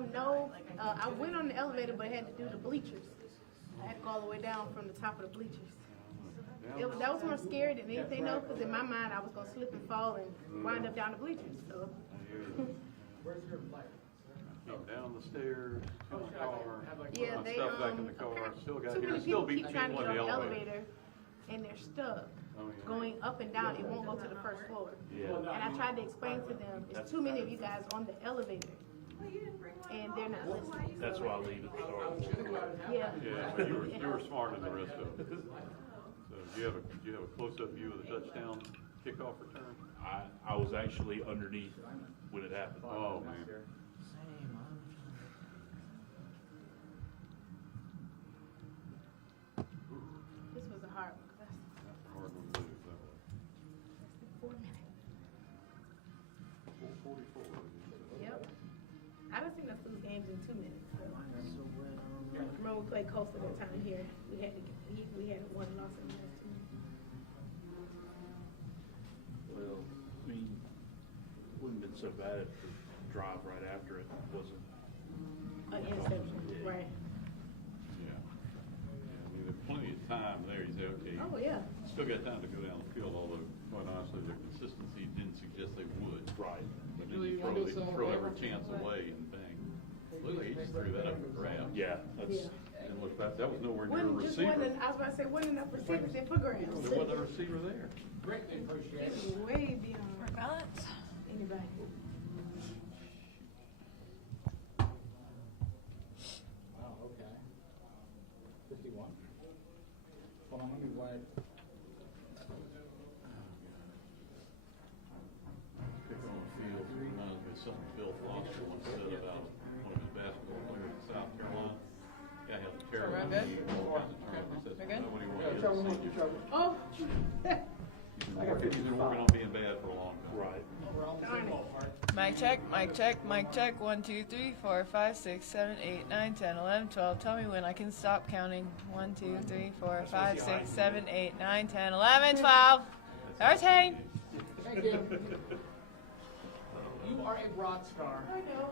No. I went on the elevator, but I had to do the bleachers. I had to go all the way down from the top of the bleachers. That was more scary than anything else, because in my mind I was gonna slip and fall and wind up down the bleachers. So. Where's your flight? Came down the stairs to the car. Yeah, My they stuff back in the car. Still got too here. many Still people beat keep trying to people get in on the the elevator. elevator, and they're stuck. Oh, yeah. Going up and down, it won't go to the first floor. Yeah. And I tried to explain to them, it's too many of you guys on the elevator, and they're not listening. That's why I leave it started. Yeah. Yeah, but you were smarter than the rest of them. So do you have a close-up view of the touchdown kickoff return? I was actually underneath when it happened. Oh man. This was a hard one, 'cause That's a hard one to lose that way. that's 4 minutes. 4:44. Yep. I don't think that's lose games in 2 minutes. So. Remember we played Coastal that time here. We had one loss in the last 2 minutes. Well, I mean, it wouldn't have been so bad if the drive right after it wasn't. An interception, Yeah. right? Yeah. I mean, there's plenty of time there. You say, okay, Oh yeah. still got time to go down the field, although quite honestly, their consistency didn't suggest they would. Right. But then you throw every chance away and bang. Look like he just threw that up and grabbed. Yeah, that's. Yeah. And look back, that was nowhere near a Wasn't just receiver. I was about to say, wasn't enough receivers in for grabs. There wasn't a receiver there. Greatly appreciate It it. was way beyond Forgot. anybody. Wow, okay. 51. Hold on, let me wipe. Pick on the field reminds me of something Bill Foster once said about one of his basketball players in South Carolina. Guy had a terrible We're good? knee, all kinds of turnovers. He says, We're good? nobody wants to see you. Oh. He's been working on being bad for a long time. Right. We're on the same ballpark. Mic check, mic check, mic check. 1, 2, 3, 4, 5, 6, 7, 8, 9, 10, 11, 12. Tell me when I can stop counting. 1, 2, 3, 4, 5, 6, 7, 8, 9, 10, 11, 12. 13. Thank you. You are a rock star. I know.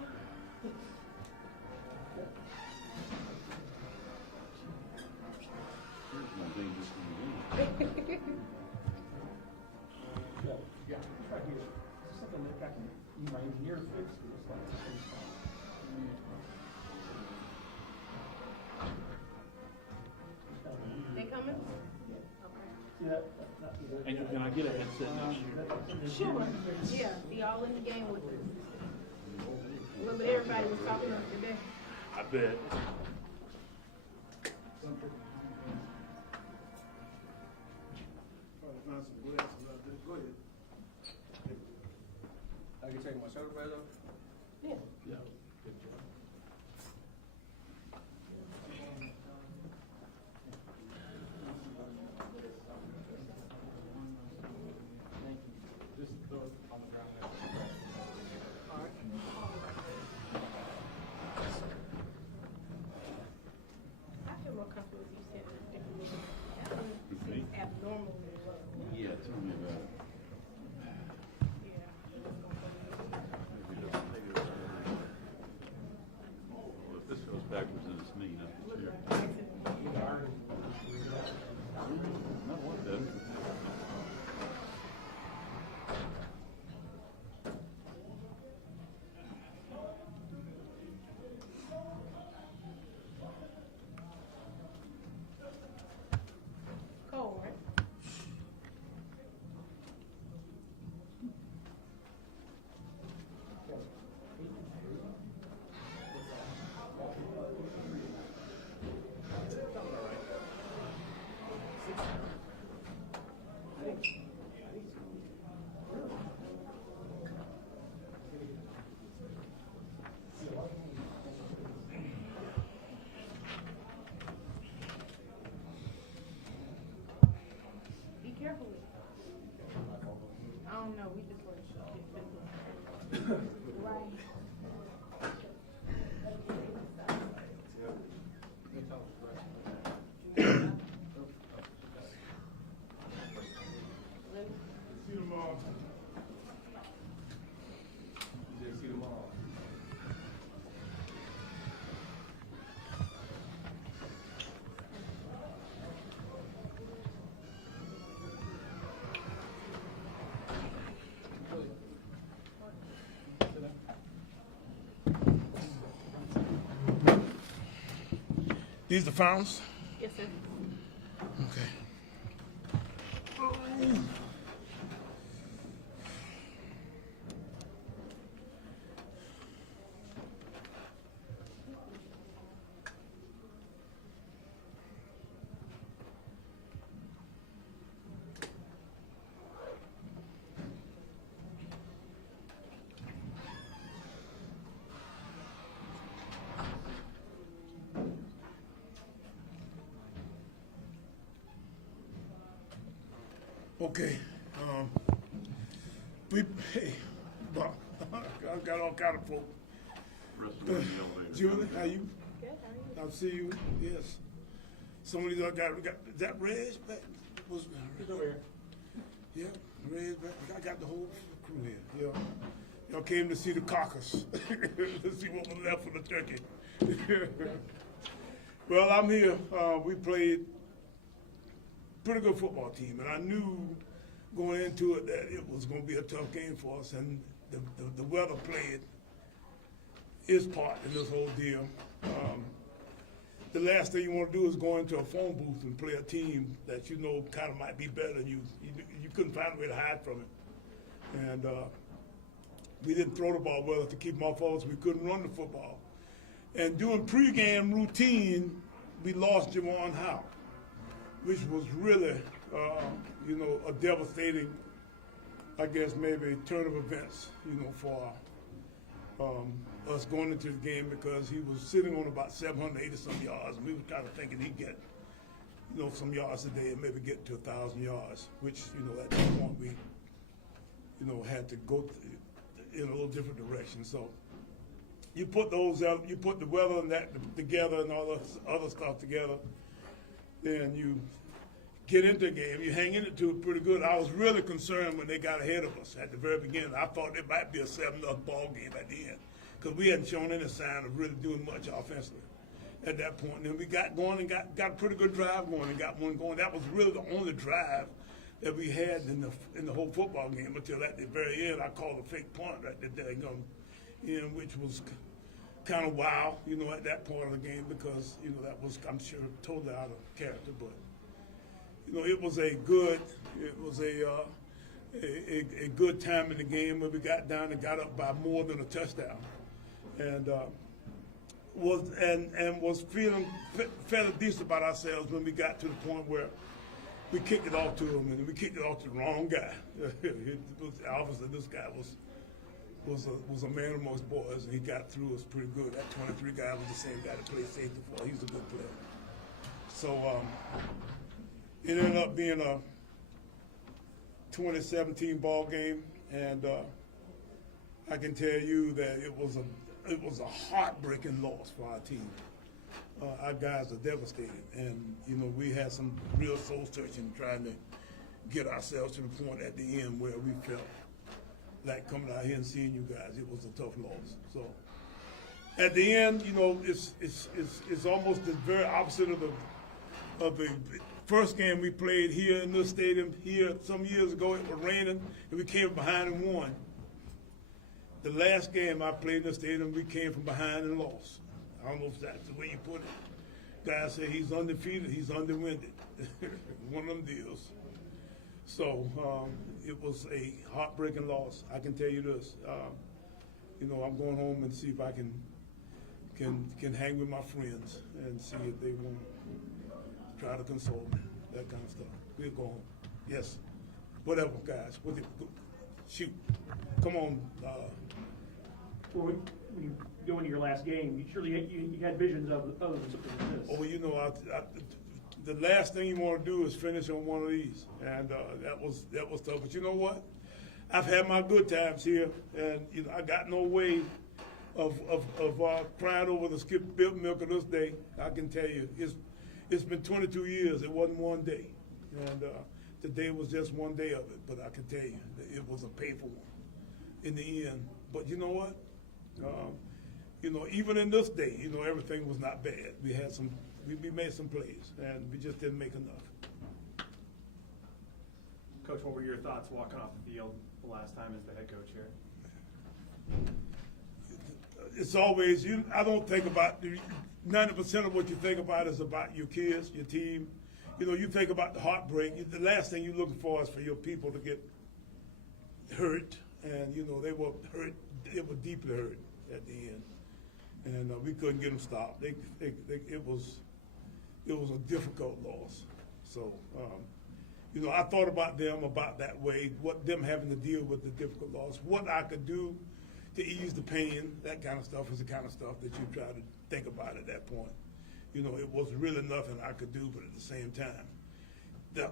Here's one dangerous thing to do. Yeah, it's right here. It's something that I can, my engineer fixed. It's like, They coming? see that? And can I get a headset next year? Sure. Yeah, be all in the game with us. A little bit everybody was talking up today. I bet. Probably find some glasses out there. Go ahead. I can take my shoulder pad off. Yeah. Yeah. Just throw it on the ground there. I feel more comfortable with you standing in a different position. That was abnormally low. Yeah, tell me about it. Yeah. Well, if this goes backwards, then it's me, not the chair. Not one of them. Cold, right? Be careful with it. I don't know, we just want to shoot it. Right. See them all. You just see them all. These the fountains? Yes, sir. Okay. Okay, hey, Bob, I got all kind of folk. Rest of the elevator. Julie, how you? Good, how are you? I'll see you, yes. Some of these other guys, is that Reg back? Was, He's over here. yeah, Reg back, I got the whole crew here, yeah. Y'all came to see the carcass, to see what was left of the turkey. Well, I'm here, we played pretty good football team, and I knew going into it that it was going to be a tough game for us, and the weather played its part in this whole deal. The last thing you want to do is go into a phone booth and play a team that you know kind of might be better than you. You couldn't find a way to hide from it, and we didn't throw the ball well to keep them off us. We couldn't run the football, and doing pregame routine, we lost Javon Howe, which was really, you know, a devastating, I guess, maybe turn of events, you know, for us going into the game, because he was sitting on about 780 some yards, and we were kind of thinking he'd get, you know, some yards a day and maybe get to 1,000 yards, which, you know, at that point we, you know, had to go in a little different direction. So you put those out, you put the weather and that together and all the other stuff together, then you get into the game, you hang into it pretty good. I was really concerned when they got ahead of us at the very beginning. I thought it might be a 7-0 ball game at the end, because we hadn't shown any sign of really doing much offensively at that point. And then we got going and got a pretty good drive going and got one going. That was really the only drive that we had in the whole football game until at the very end. I called a fake punt right there, you know, which was kind of wild, you know, at that part of the game, because, you know, that was, I'm sure, totally out of character. But, you know, it was a good time in the game where we got down and got up by more than a touchdown, and was feeling fairly decent about ourselves when we got to the point where we kicked it off to him, and we kicked it off to the wrong guy. Obviously, this guy was a man amongst boys, and he got through us pretty good. That 23 guy was the same guy that played safety for. He was a good player. So it ended up being a 2017 ball game, and I can tell you that it was a heartbreaking loss for our team. Our guys are devastated, and you know, we had some real soul searching trying to get ourselves to the point at the end where we felt like coming out here and seeing you guys, it was a tough loss. So at the end, you know, it's almost the very opposite of the first game we played here in this stadium here some years ago. It was raining, and we came behind and won. The last game I played in the stadium, we came from behind and lost. I don't know if that's the way you put it. Guys say he's undefeated, he's underwinded. One of them deals. So it was a heartbreaking loss. I can tell you this. You know, I'm going home and see if I can hang with my friends and see if they want to try to console me, that kind of stuff. We'll go home. Yes. Whatever, guys. Shoot. Come on. Well, when you go into your last game, you surely you had visions of other than something like this. Oh, you know, the last thing you want to do is finish on one of these, and that was tough. But you know what? I've had my good times here, and you know, I got no way of crying over the skip milk of this day. I can tell you, it's been 22 years. It wasn't one day, and today was just one day of it. But I can tell you, that it was a painful one in the end. But you know what? You know, even in this day, you know, everything was not bad. We had we made some plays, and we just didn't make enough. Coach, what were your thoughts walking off the field the last time as the head coach here? it's always, I don't think about, 90% of what you think about is about your kids, your team. You know, you think about the heartbreak. The last thing you're looking for is for your people to get hurt. And, you know, they were hurt. They were deeply hurt at the end. And we couldn't get them stopped. It was a difficult loss. So, you know, I thought about them about that way, what them having to deal with the difficult loss, what I could do to ease the pain. That kind of stuff is the kind of stuff that you try to think about at that point. You know, it was really nothing I could do, but at the same time,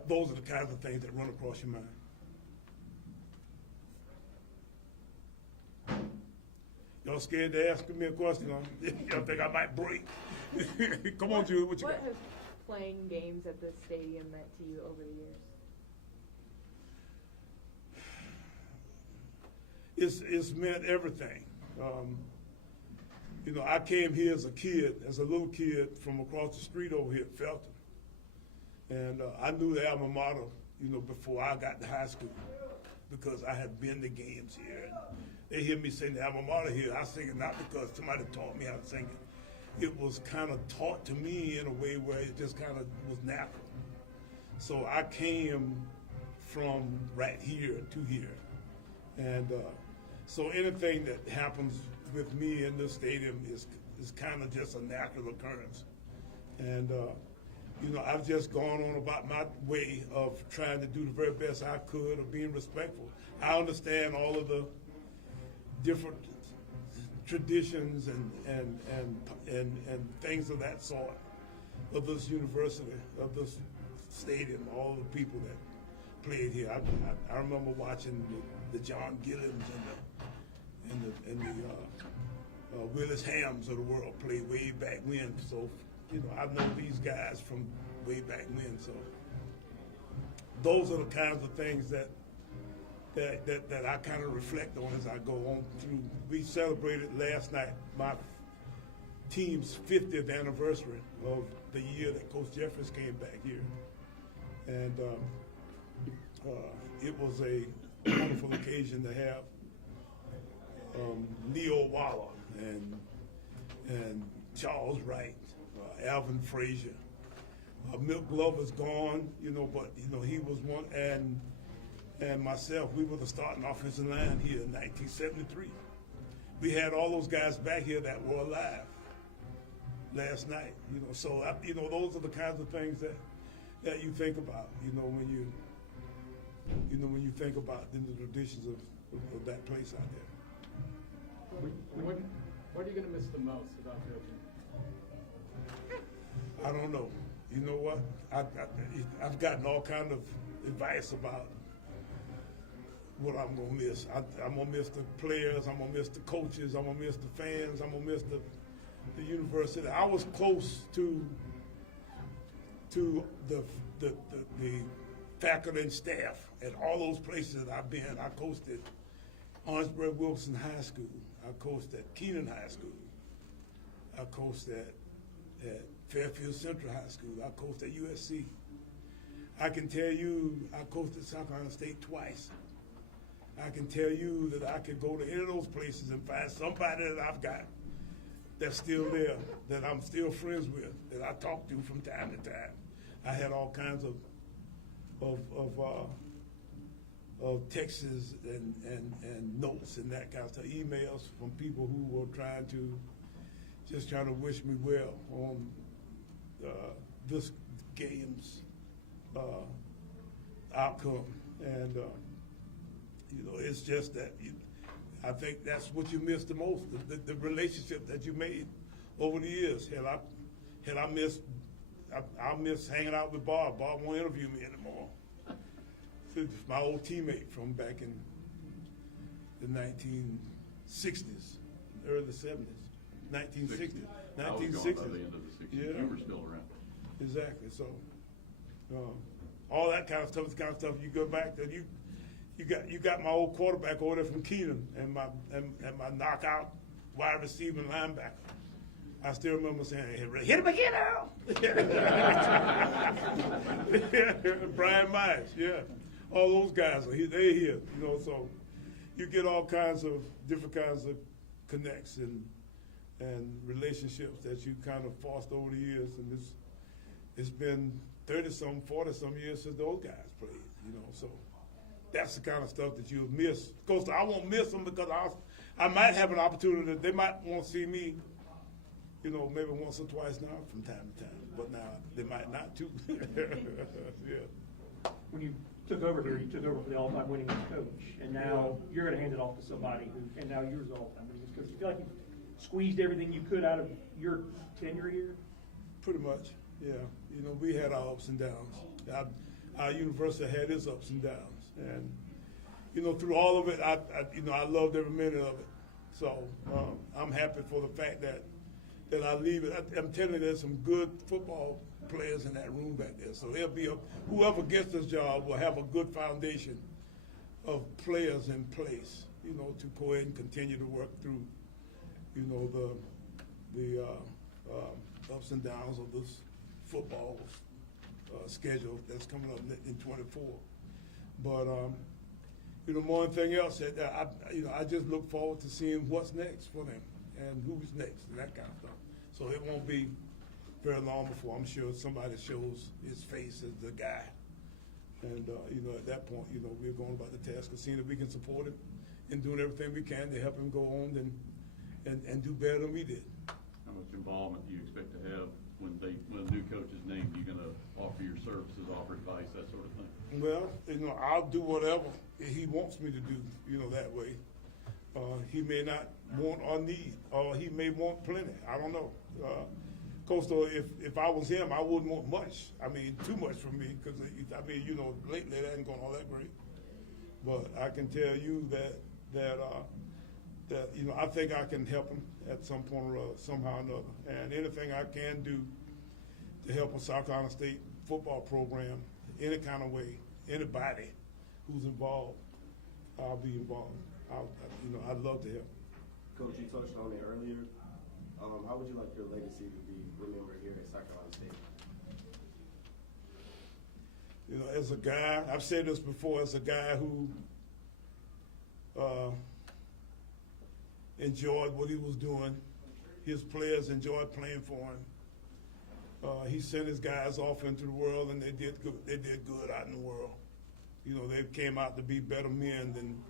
those are the kinds of things that run across your mind. Y'all scared to ask me a question? Y'all think I might break? Come on, Jude, what you got? What has playing games at this stadium meant to you over the years? It's meant everything. You know, I came here as a little kid from across the street over here at Felton. And I knew the alma mater, you know, before I got to high school because I had been to games here. And they hear me sing the alma mater here. I sing it not because somebody taught me how to sing it. It was kind of taught to me in a way where it just kind of was natural. So I came from right here to here. And so anything that happens with me in this stadium is kind of just a natural occurrence. And, you know, I've just gone on about my way of trying to do the very best I could of being respectful. I understand all of the different traditions and things of that sort of this university, of this stadium, all the people that played here. I remember watching the John Gillens and the Willis Hams of the world play way back when. So, you know, I've known these guys from way back when. So those are the kinds of things that I kind of reflect on as I go on through. We celebrated last night my team's 50th anniversary of the year that Coach Jeffries came back here. And it was a wonderful occasion to have Leo Waller and Charles Wright, Alvin Frazier. Milt Glover's gone, you know, but, you know, he was one, and myself, we were the starting offensive line here in 1973. We had all those guys back here that were alive last night, you know. So, you know, those are the kinds of things that you think about, you know, when you think about the traditions of that place out there. What are you going to miss the most about coaching? I don't know. You know what? I've gotten all kind of advice about what I'm going to miss. I'm going to miss the players. I'm going to miss the coaches. I'm going to miss the fans. I'm going to miss the university. I was close to the faculty and staff at all those places that I've been. I coached at Orangeburg Wilson High School. I coached at Keenan High School. I coached at Fairfield Central High School. I coached at USC. I can tell you I coached at South Carolina State twice. I can tell you that I could go to any of those places and find somebody that I've got that's still there, that I'm still friends with, that I talk to from time to time. I had all kinds of texts and notes and that kind of stuff, emails from people who were trying to wish me well on this game's outcome. And, you know, it's just that I think that's what you miss the most, the relationship that you made over the years. I'll miss hanging out with Bob. Bob won't interview me anymore. My old teammate from back in the 1960s, early 70s, 1960s. I was gone by the end of the 60s. Yeah. You were still around. Exactly. So all that kind of stuff is kind of stuff you go back to. You got my old quarterback over there from Keenan and my knockout wide receiver and linebacker. I still remember saying, hit him again, Al. Brian Myers, yeah. All those guys, they're here, you know, so you get all kinds of different kinds of connects. And and relationships that you kind of fostered over the years, and it's been 30-some, 40-some years since those guys played, you know, so that's the kind of stuff that you'll miss. Of course, I won't miss them because I might have an opportunity that they might want to see me, you know, maybe once or twice now from time to time, but now they might not too. Yeah. When you took over here, you took over for the all-time winningest coach, and now you're going to hand it off to somebody who, and now you're the all-time winningest coach. You feel like you squeezed everything you could out of your tenure here? Pretty much, yeah. You know, we had our ups and downs. Our university had its ups and downs, and you know, through all of it, I loved every minute of it. So I'm happy for the fact that I leave it. I'm telling you, there's some good football players in that room back there. So there'll be whoever gets this job will have a good foundation of players in place, you know, to go ahead and continue to work through, you know, the ups and downs of this football schedule that's coming up in 24. But you know, more than anything else, I just look forward to seeing what's next for them and who's next and that kind of stuff. So it won't be very long before I'm sure somebody shows his face as the guy. And you know, at that point, you know, we're going about the task of seeing if we can support him and doing everything we can to help him go on and do better than we did. How much involvement do you expect to have when a new coach is named? You going to offer your services, offer advice, that sort of thing? Well, you know, I'll do whatever he wants me to do, you know, that way. He may not want or need, or he may want plenty. I don't know. Coastal, if I was him, I wouldn't want much. I mean, too much from me, because, I mean, you know, lately that ain't going all that great. But I can tell you that you know, I think I can help him at some point or other, somehow or another. And anything I can do to help a South Carolina State football program, any kind of way, anybody who's involved, I'll be involved. You know, I'd love to help. Coach, you touched on it earlier. How would you like your legacy to be remembered here at South Carolina State? You know, as a guy, I've said this before, as a guy who enjoyed what he was doing, his players enjoyed playing for him. He sent his guys off into the world, and they did good. They did good out in the world. You know, they came out to be better men than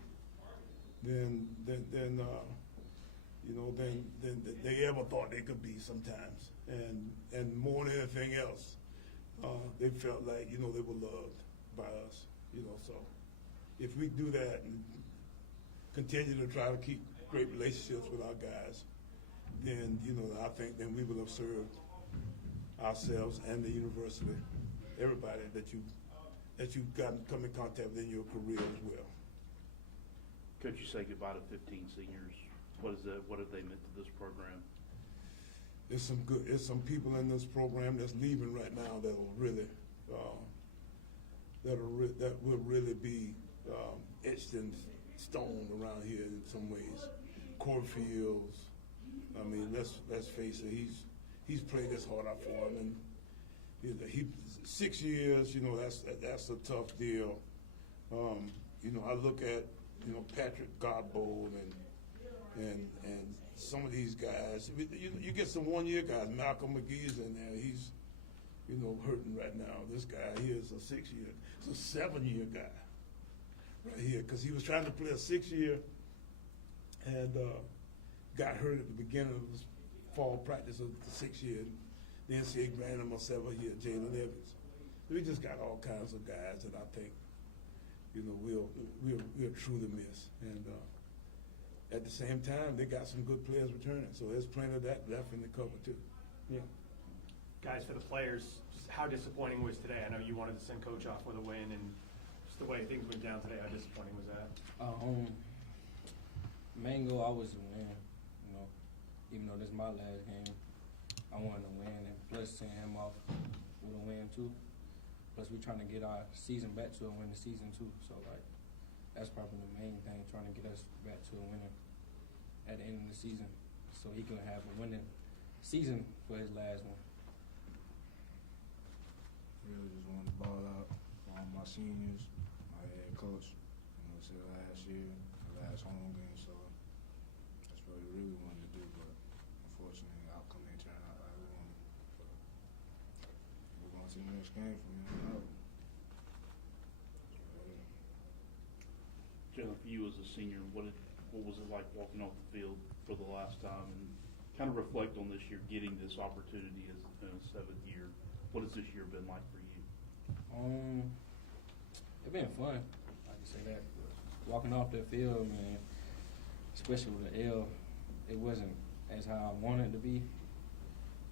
they ever thought they could be sometimes. And more than anything else, they felt like, you know, they were loved by us. You know, so if we do that and continue to try to keep great relationships with our guys, then, you know, I think then we will have served ourselves and the university, everybody that you've gotten come in contact with in your career as well. Could you say goodbye to 15 seniors? What have they meant to this program? There's some people in this program that's leaving right now that will really be etched in stone around here in some ways. Corey Fields, I mean, let's face it, he's played this hard out for him, and he 6 years, you know, that's a tough deal. You know, I look at, you know, Patrick Godbold and some of these guys. You get some 1-year guys. Malcolm McGee's in there. He's, you know, hurting right now. This guy here is a 6-year. It's a 7-year guy right here, because he was trying to play a 6-year and got hurt at the beginning of his fall practice of the 6-year. The NCAA granted him a 7-year, Jalen Evans. We just got all kinds of guys that I think, you know, we'll truly miss. And at the same time, they got some good players returning, so there's plenty of that left in the cover too. Yeah. Guys, for the players, just how disappointing was today? I know you wanted to send Coach off with a win, and just the way things went down today, how disappointing was that? Main goal, I was to win. You know, even though this is my last game, I wanted to win, and plus send him off with a win too. Plus, we're trying to get our season back to a winning season too. So like, that's probably the main thing, trying to get us back to a winner at the end of the season, so he can have a winning season for his last one. Really just wanted to ball out for all my seniors, my head coach. You know, it's the last year, the last home game, so that's what we really wanted to do. But on to the next game from here on out. Jalen, for you as a senior, what was it like walking off the field for the last time, and kind of reflect on this year, getting this opportunity as in a 7th year? What has this year been like for you? It's been fun. I can say that. Walking off the field, man, especially with the L, it wasn't as how I wanted it to be,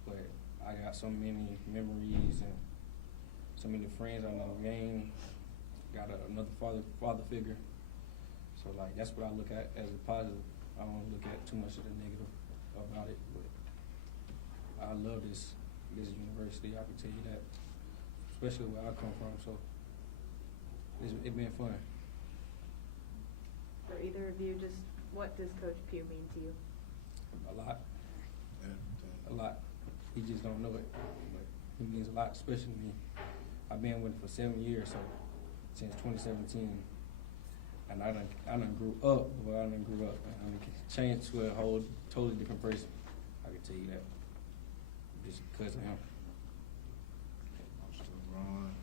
but I got so many memories and so many friends I know the game. Got another father figure. So, like, that's what I look at as a positive. I don't look at too much of the negative about it, but I love this university. I can tell you that, especially where I come from. So, it's been fun. For either of you, just what does Coach Pough mean to you? A lot. A lot. He just don't know it, but he means a lot, especially to me. I've been with him for 7 years, so since 2017. And I done grew up. Well, I done grew up. I done changed to a whole totally different person. I can tell you that. Just because of him. I'm still growing.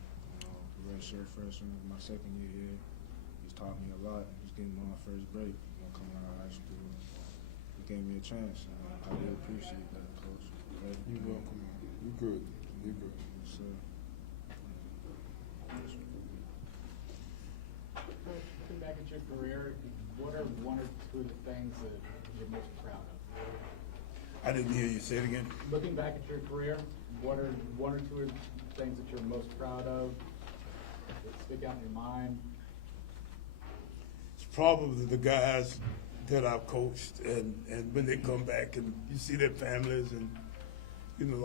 Redshirt freshman, my 2nd year here. He's taught me a lot. He's getting my first break. Coming out of high school. He gave me a chance. I really appreciate that, Coach. You're welcome. You good. You good. Yes, sir. Looking back at your career, what are 1 or 2 of the things that you're most proud of? I didn't hear you say it again. Looking back at your career, what are 1 or 2 of the things that you're most proud of that stick out in your mind? It's probably the guys that I've coached, and when they come back and you see their families and,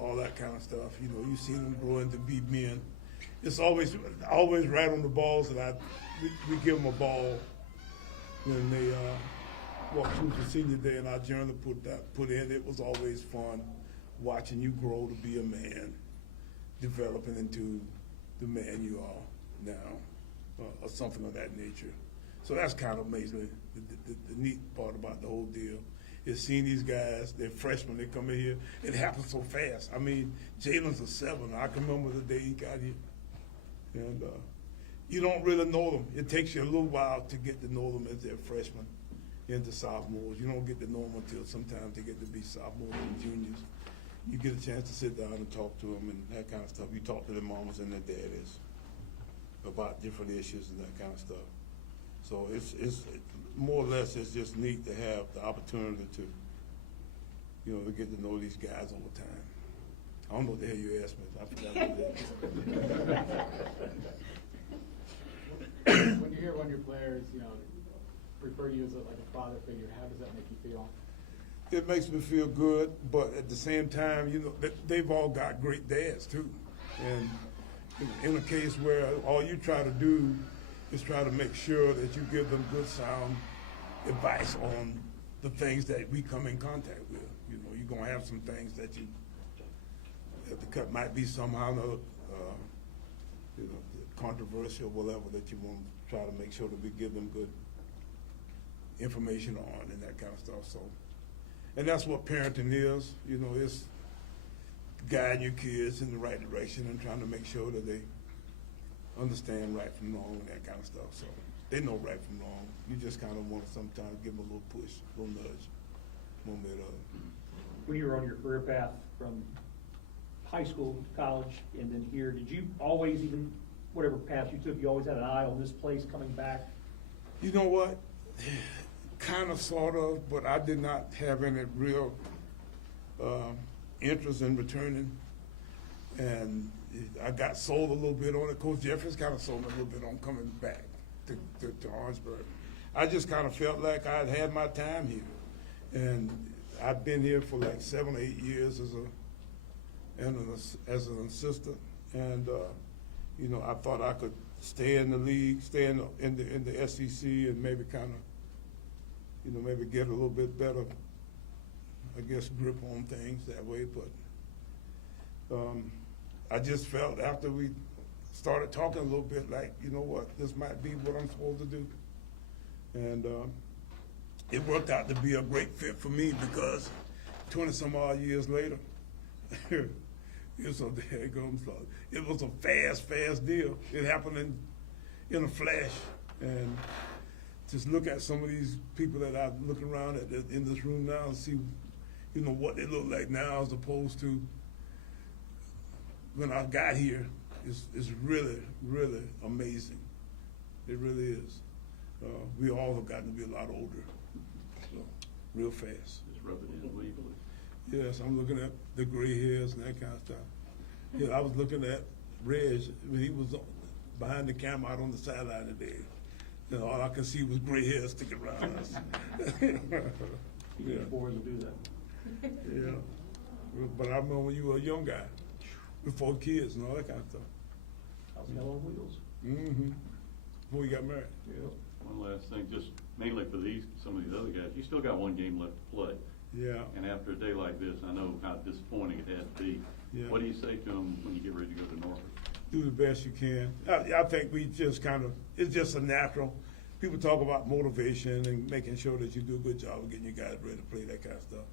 all that kind of stuff. You see them grow into be men. It's always right on the balls that we give them a ball when they walk through the senior day, and our journal put in. It was always fun watching you grow to be a man, developing into the man you are now, or something of that nature. So that's kind of amazing. The neat part about the whole deal is seeing these guys, they're freshmen, they come in here, it happens so fast. I mean, Jalen's a 7. I can remember the day he got here. And you don't really know them. It takes you a little while to get to know them as they're freshmen into sophomores. You don't get to know them until sometimes they get to be sophomores and juniors. You get a chance to sit down and talk to them and that kind of stuff. You talk to their mamas and their daddies about different issues and that kind of stuff. So it's more or less, it's just neat to have the opportunity to, to get to know these guys over time. I don't know what the hell you asked me. I forgot what that. When you hear one of your players, refer to you as like a father figure, how does that make you feel? It makes me feel good, but at the same time, they've all got great dads too. And in a case where all you try to do is try to make sure that you give them good, sound advice on the things that we come in contact with. You're going to have some things that you have to cut, might be somehow or another, controversial, whatever, that you want to try to make sure that we give them good information on and that kind of stuff. So, and that's what parenting is. It's guiding your kids in the right direction and trying to make sure that they understand right from wrong and that kind of stuff. So they know right from wrong. You just kind of want to sometimes give them a little push, a little nudge, one way or the other. When you were on your career path from high school, college, and then here, did you always, even whatever path you took, you always had an eye on this place coming back? You know what? Kind of, sort of, but I did not have any real interest in returning. And I got sold a little bit on it. Coach Jeffries kind of sold me a little bit on coming back to Orangeburg. I just kind of felt like I'd had my time here. And I've been here for like 7 or 8 years as an assistant. And, I thought I could stay in the league, stay in the SEC, and maybe kind of, maybe get a little bit better, I guess, grip on things that way. But I just felt after we started talking a little bit like, you know what, this might be what I'm supposed to do. And it worked out to be a great fit for me because 20 some odd years later, There it comes. It was a fast deal. It happened in a flash. And just look at some of these people that I'm looking around at in this room now and see, you know, what they look like now as opposed to when I got here. It's really, really amazing. It really is. We all have gotten to be a lot older, so real fast. Just rub it in, will you believe? Yes, I'm looking at the gray hairs and that kind of stuff. Yeah, I was looking at Reg when he was behind the camera out on the sideline today. You know, all I could see was gray hair sticking around us. Yeah. Boys will do that. Yeah, but I remember when you were a young guy, before kids and all that kind of stuff. I was hell on wheels. Mm-hmm. Before you got married. Yeah. One last thing, just mainly for some of these other guys, you still got one game left to play. Yeah. And after a day like this, I know how disappointing it had to be. Yeah. What do you say to them when you get ready to go to Norfolk? Do the best you can. I think we just kind of, it's just a natural. People talk about motivation and making sure that you do a good job of getting your guys ready to play, that kind of stuff.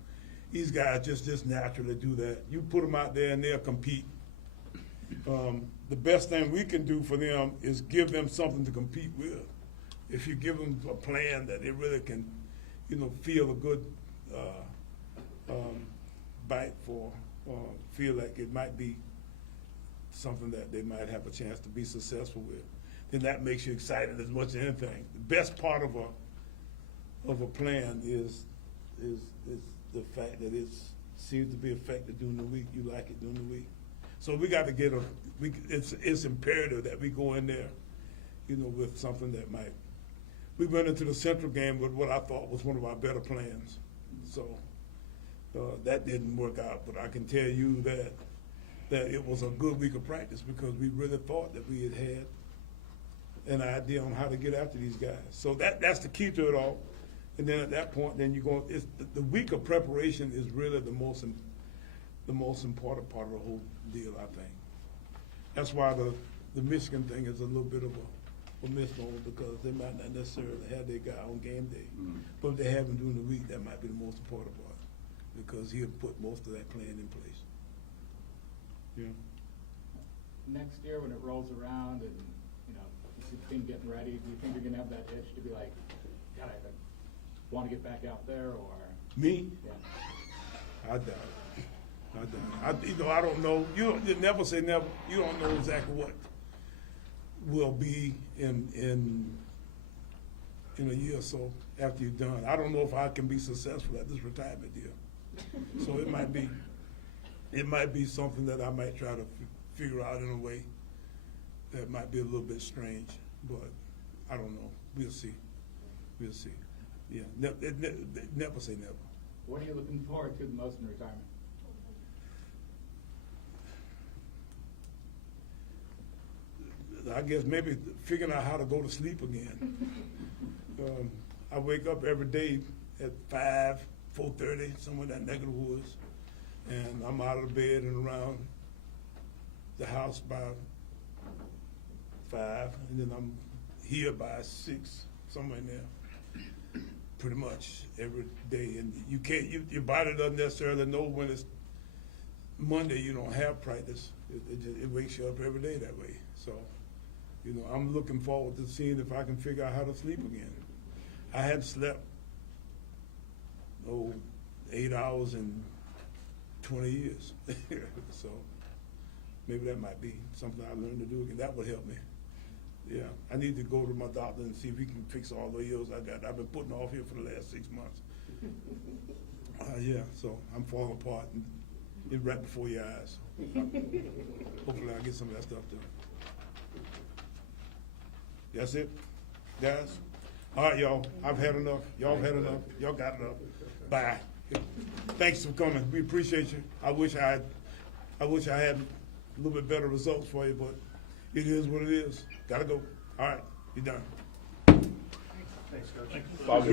These guys just naturally do that. You put them out there and they'll compete. The best thing we can do for them is give them something to compete with. If you give them a plan that they really can, you know, feel a good bite for, feel like it might be something that they might have a chance to be successful with, then that makes you excited as much as anything. The best part of a plan is the fact that it seems to be effective during the week. You like it during the week. So we got to get it's imperative that we go in there, you know, with something that might. We went into the Central game with what I thought was one of our better plans. So that didn't work out, but I can tell you that it was a good week of practice because we really thought that we had an idea on how to get after these guys. So that's the key to it all. And then at that point, then you go. The week of preparation is really the most important part of the whole deal, I think. That's why the Michigan thing is a little bit of a misnomer because they might not necessarily have their guy on game day. Mm-hmm. But if they have him during the week, that might be the most important part because he'll put most of that plan in place. Yeah. Next year when it rolls around and, you know, you see the team getting ready, do you think you're gonna have that itch to be like, God, I want to get back out there, or? Me? Yeah. I doubt it. I don't know. You never say never. You don't know exactly what will be in a year or so after you're done. I don't know if I can be successful at this retirement deal. So it might be something that I might try to figure out in a way that might be a little bit strange, but I don't know. We'll see. Yeah, never say never. What are you looking forward to the most in retirement? I guess maybe figuring out how to go to sleep again. I wake up every day at 5, 4:30, somewhere in that neck of the woods, and I'm out of the bed and around the house by 5, and then I'm here by 6, somewhere in there, pretty much every day. And you can't, your body doesn't necessarily know when it's Monday you don't have practice. It wakes you up every day that way. So, you know, I'm looking forward to seeing if I can figure out how to sleep again. I hadn't slept, 8 hours in 20 years. So maybe that might be something I learned to do again. That would help me. Yeah, I need to go to my doctor and see if he can fix all the ills I got. I've been putting off here for the last 6 months. Yeah, so I'm falling apart and right before your eyes. Hopefully I'll get some of that stuff done. That's it, guys? All right, y'all, I've had enough. Y'all had enough. Y'all got enough. Bye. Thanks for coming. We appreciate you. I wish I had a little bit better results for you, but it is what it is. Gotta go. All right, you're done. Thanks, Coach.